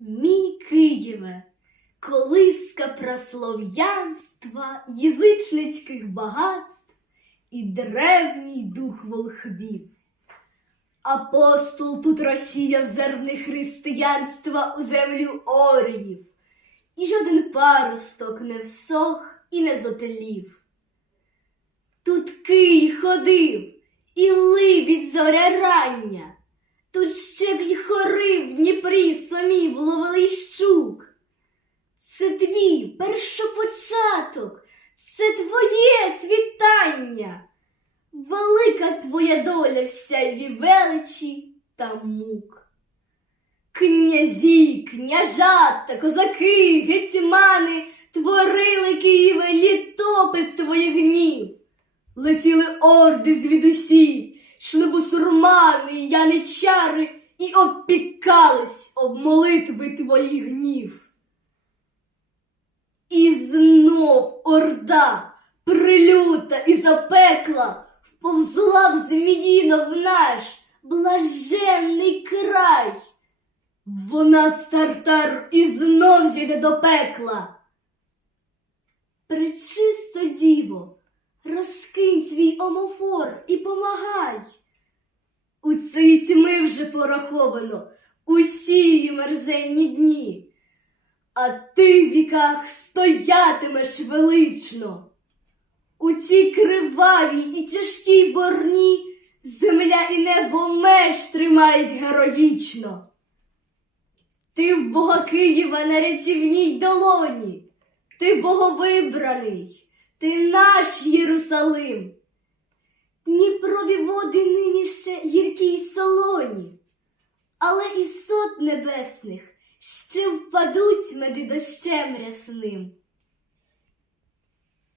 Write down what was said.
Мій Києве, колиска прослов'янства, язичницьких багатств і древній дух волхвів. Апостол тут розсіяв зерни християнства у землю оріїв, і жоден паросток не всох і не зотелів. Тут Кий ходив, і либідь зоря рання. Тут ще б й хори в Дніпрі самі ловили й щук. Це твій першопочаток, це твоє світання, велика твоя доля вся й величі та мук. Князі, княжата, козаки, гетьмани творили Києве літопис твоїх гнів. Летіли орди звідусі, йшли бусурмани, яничари і опікались об молитви твоїх гнів. І знов орда, прилюта і запекла, вповзла в Зміїнов наш блаженний край. Вона з тартар і знов зійде до пекла. Пречисто діво, розкинь омофор і помагай. У цій тьми вже пораховано усі її мерзенні дні, а ти в віках стоятимеш велично. У цій кривавій і тяжкій борні земля і небо меж тримають героїчно. Ти в Бога Києва на рятівній долоні, ти боговибраний, ти наш Єрусалим. Дніпрові води нині ще гіркі й солоні, але і сот небесних ще впадуть меди дощем рясним.